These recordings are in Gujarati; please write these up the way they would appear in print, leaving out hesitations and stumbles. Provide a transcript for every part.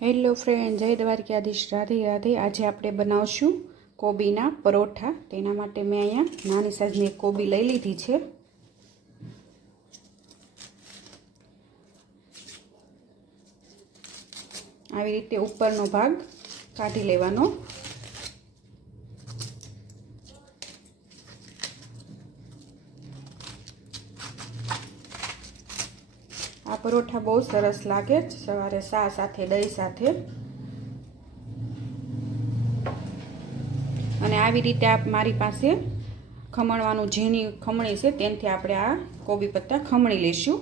હેલો ફ્રેન્ડ, જય દ્વારકાધીશ, રાધે રાધે। આજે આપણે બનાવશું કોબીના પરોઠા। તેના માટે મેં અહીંયા નાની સાઈઝની એક કોબી લઈ લીધી છે। આવી રીતે ઉપરનો ભાગ કાઢી લેવાનો। આ પરોઠા બહુ સરસ લાગે સવારે ચા સાથે, દહીં સાથે। અને આવી રીતે મારી પાસે ખમણવાનું ઝીણી ખમણી છે, તેનાથી આપણે આ કોબી પત્તા ખમણી લઈશું।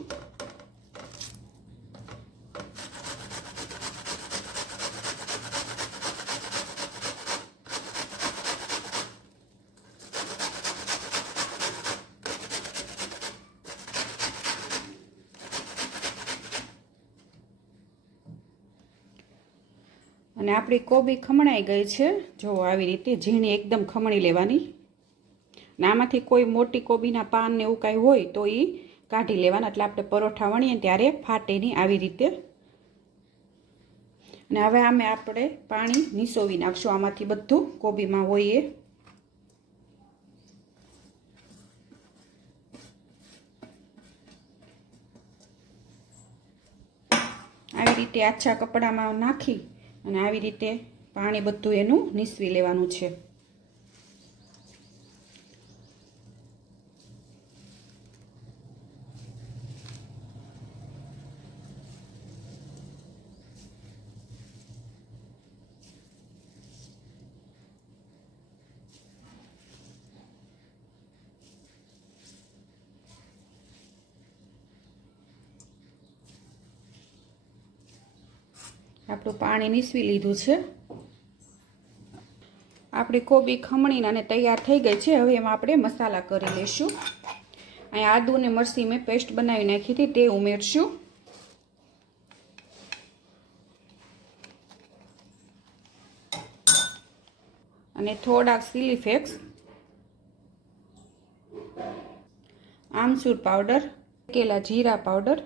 અને આપણી કોબી ખમણાઈ ગઈ છે। જો આવી રીતે ઝીણી એકદમ ખમણી લેવાની। અને આમાંથી કોઈ મોટી કોબીના પાન ને એવું કાંઈ હોય તો એ કાઢી લેવાના, એટલે આપણે પરોઠા વણીએ ત્યારે ફાટે નહીં આવી રીતે। અને હવે આપણે પાણી નિસોવી નાખશું આમાંથી બધું કોબીમાં હોય એ। આવી રીતે આછા કપડામાં નાખી અને આવી રીતે પાણી બધું એનું નીસવી લેવાનું છે। આપણું પાણી નીસવી લીધું છે। આપણી કોબી ખમણીને અને તૈયાર થઈ ગઈ છે। હવે એમાં આપણે મસાલા કરી લઈશું। અહીંયા આદુ અને મરચી મેં પેસ્ટ બનાવી નાખી હતી, તે ઉમેરશું। અને થોડાક ચીલી ફ્લેક્સ, આમચૂર પાવડર, શેકેલા જીરા પાવડર,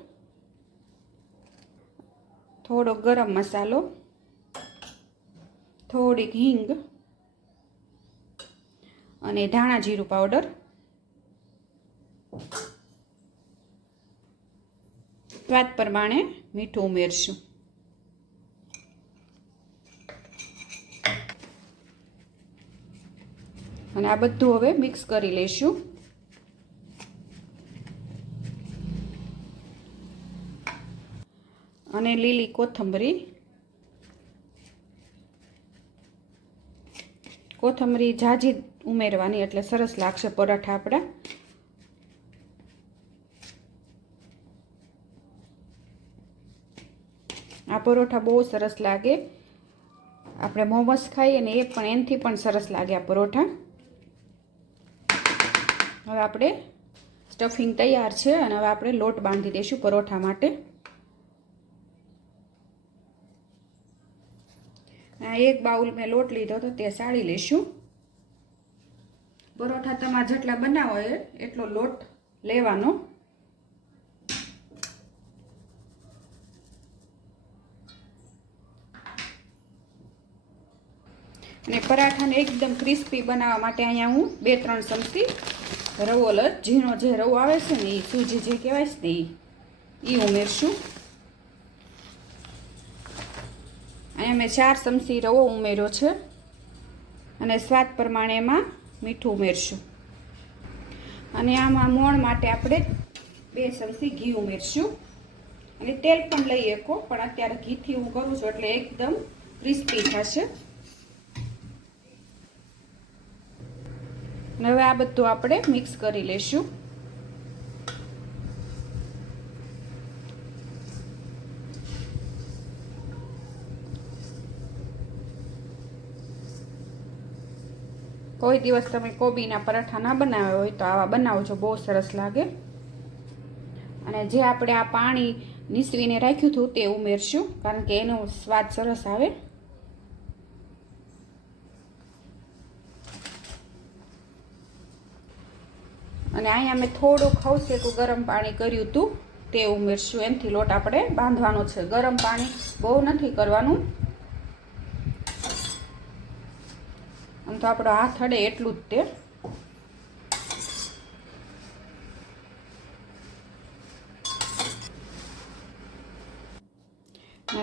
થોડો ગરમ મસાલો, થોડીક હિંગ અને ધાણા જીરું પાવડર, સ્વાદ પ્રમાણે મીઠું ઉમેરશું। અને આ બધું હવે મિક્સ કરી લઈશું। અને લીલી કોથમરી ઝાઝી ઉમેરવાની, એટલે સરસ લાગશે પરોઠા આપણા। આ પરોઠા બહુ સરસ લાગે, આપણે મોમોસ ખાઈએ ને એ પણ એનાથી પણ સરસ લાગે આ પરોઠા। હવે આપણે સ્ટફિંગ તૈયાર છે અને હવે આપણે લોટ બાંધી દઈશું પરોઠા માટે। આ એક બાઉલ મેં લોટ લીધો તો તે સાળી લઈશું। પરોઠા તમારે જેટલા બનાવો હોય એટલો લોટ લેવાનો। અને પરાઠાને એકદમ ક્રિસ્પી બનાવવા માટે અહીંયા હું 2-3 ચમચી રવો ઝીણો જે રવો આવે છે ને એ સૂજી જે કહેવાય છે ને એ ઉમેરશું। અહીંયા મેં 4 ચમચી રવો ઉમેર્યો છે અને સ્વાદ પ્રમાણે એમાં મીઠું ઉમેરશું। અને આમાં મોણ માટે આપણે 2 ચમચી ઘી ઉમેરશું। અને તેલ પણ લઈ શકો, પણ અત્યારે ઘીથી હું કરું છું એટલે એકદમ ક્રિસ્પી થશે। અને હવે આ બધું આપણે મિક્સ કરી લઈશું। કોઈ દિવસ તમે કોબીના પરાઠા ના બનાવ્યા હોય તો આવા બનાવજો, બહુ સરસ લાગે। અને જે આપણે આ પાણી નીસવીને રાખ્યું હતું તે ઉમેરશું, કારણ કે એનો સ્વાદ સરસ આવે। અને અહીંયા મેં થોડું ખવસેકું ગરમ પાણી કર્યું હતું તે ઉમેરશું. એનાથી લોટ આપણે બાંધવાનો છે. ગરમ પાણી બહુ નથી કરવાનું. આમ તો આપણો હાથ અડે એટલું જ તે.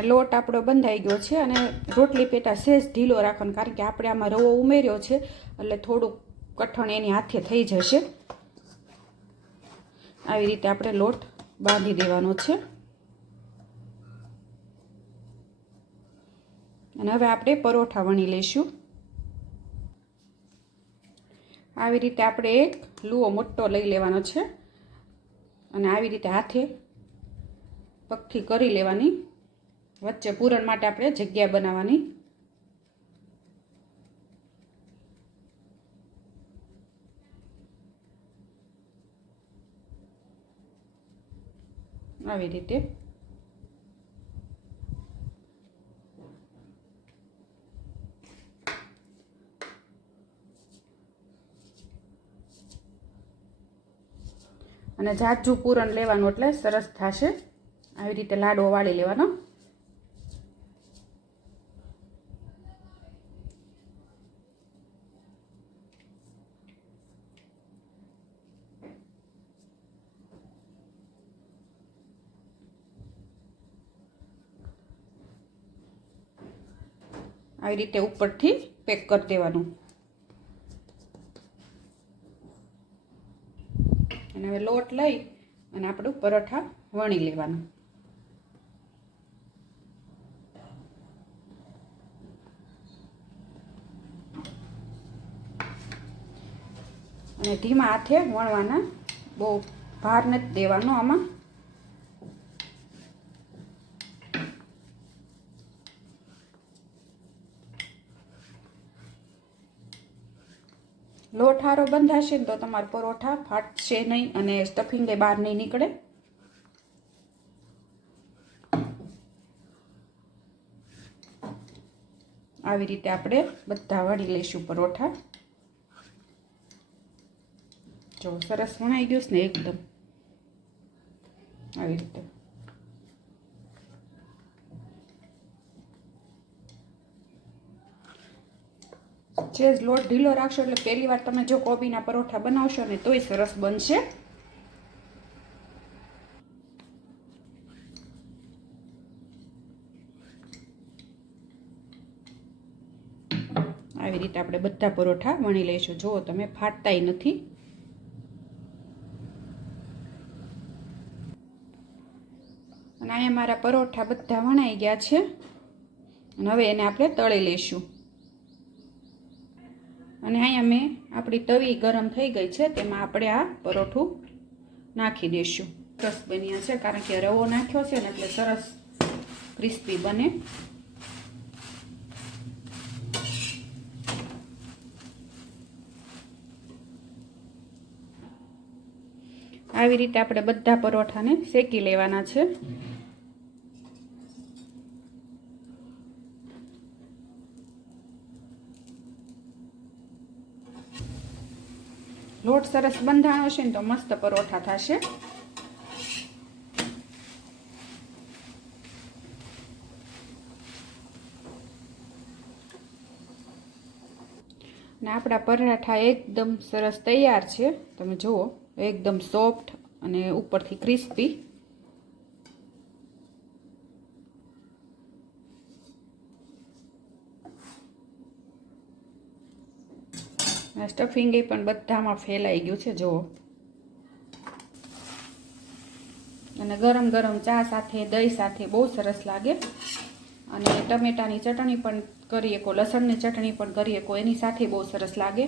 લોટ આપણો બંધાઈ ગયો છે અને રોટલી પેટા સહેજ ઢીલો રાખવાનો, કારણ કે આપણે આમાં રવો ઉમેર્યો છે એટલે થોડુંક કઠણ એની હાથે થઈ જશે. આવી રીતે આપણે લોટ બાંધી દેવાનો છે. અને હવે આપણે પરોઠા વણી લઈશું. આવી રીતે આપણે એક લુઓ મોટો લઈ લેવાનો છે અને આવી રીતે હાથે પગથી કરી લેવાની. વચ્ચે પૂરણ માટે આપણે જગ્યા બનાવવાની. આવી રીતે અને જાજુ પૂરણ લેવાનું એટલે સરસ થશે. આવી રીતે લાડવો વાળી લેવાનો. આવી રીતે ઉપરથી પેક કરી દેવાનું. અને હવે લોટ લઈ અને આપણું પરોઠા વણી લેવાનું. અને ધીમા હાથે વણવાના, બહુ ભાર નથી દેવાનો આમાં. લોટ હારો બંધાશે ને તો તમારા પરોઠા ફાટશે નહીં અને સ્ટફિંગ બહાર નહીં નીકળે. આવી રીતે આપણે બધા વણી લઈશું પરોઠા. જો સરસ વણાઈ ગયું ને એકદમ. આવી રીતે જે લોટ ઢીલો રાખશો એટલે પહેલી વાર તમે જો કોબીના પરોઠા બનાવશો ને તોય સરસ બનશે. આવી રીતે આપણે બધા પરોઠા વણી લઈશું. જુઓ તમે, ફાટતાય નથી. અને અહીંયા મારા પરોઠા બધા વણાઈ ગયા છે અને હવે એને આપણે તળી લઈશું. અને અહીંયા મેં આપણી તવી ગરમ થઈ ગઈ છે, તેમાં આપણે આ પરોઠું નાખી દઈશું. સરસ બન્યા છે કારણ કે રવો નાખ્યો છે ને એટલે સરસ ક્રિસ્પી બને. આવી રીતે આપણે બધા પરોઠાને શેકી લેવાના છે. લોટ સરસ બંધાણો છે ને તો મસ્ત પરોઠા થશે. ને આપણા પરાઠા એકદમ સરસ તૈયાર છે. તમે જુઓ, એકદમ સોફ્ટ અને ઉપરથી ક્રિસ્પી. સ્ટફિંગ એ પણ બધામાં ફેલાઈ ગયું છે જુઓ. અને ગરમ ગરમ ચા સાથે, દહીં સાથે બહુ સરસ લાગે. અને ટમેટાની ચટણી પણ કરી શકો, લસણની ચટણી પણ કરી શકો, એની સાથે બહુ સરસ લાગે.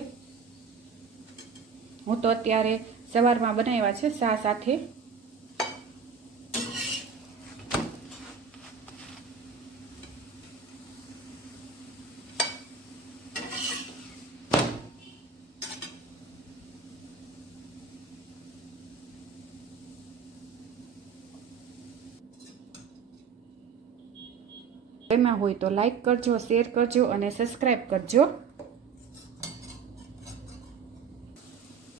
હું તો અત્યારે સવારમાં બનાવ્યા છે ચા સાથે. એમાં હોય તો લાઈક કરજો, શેર કરજો અને સબસ્ક્રાઈબ કરજો.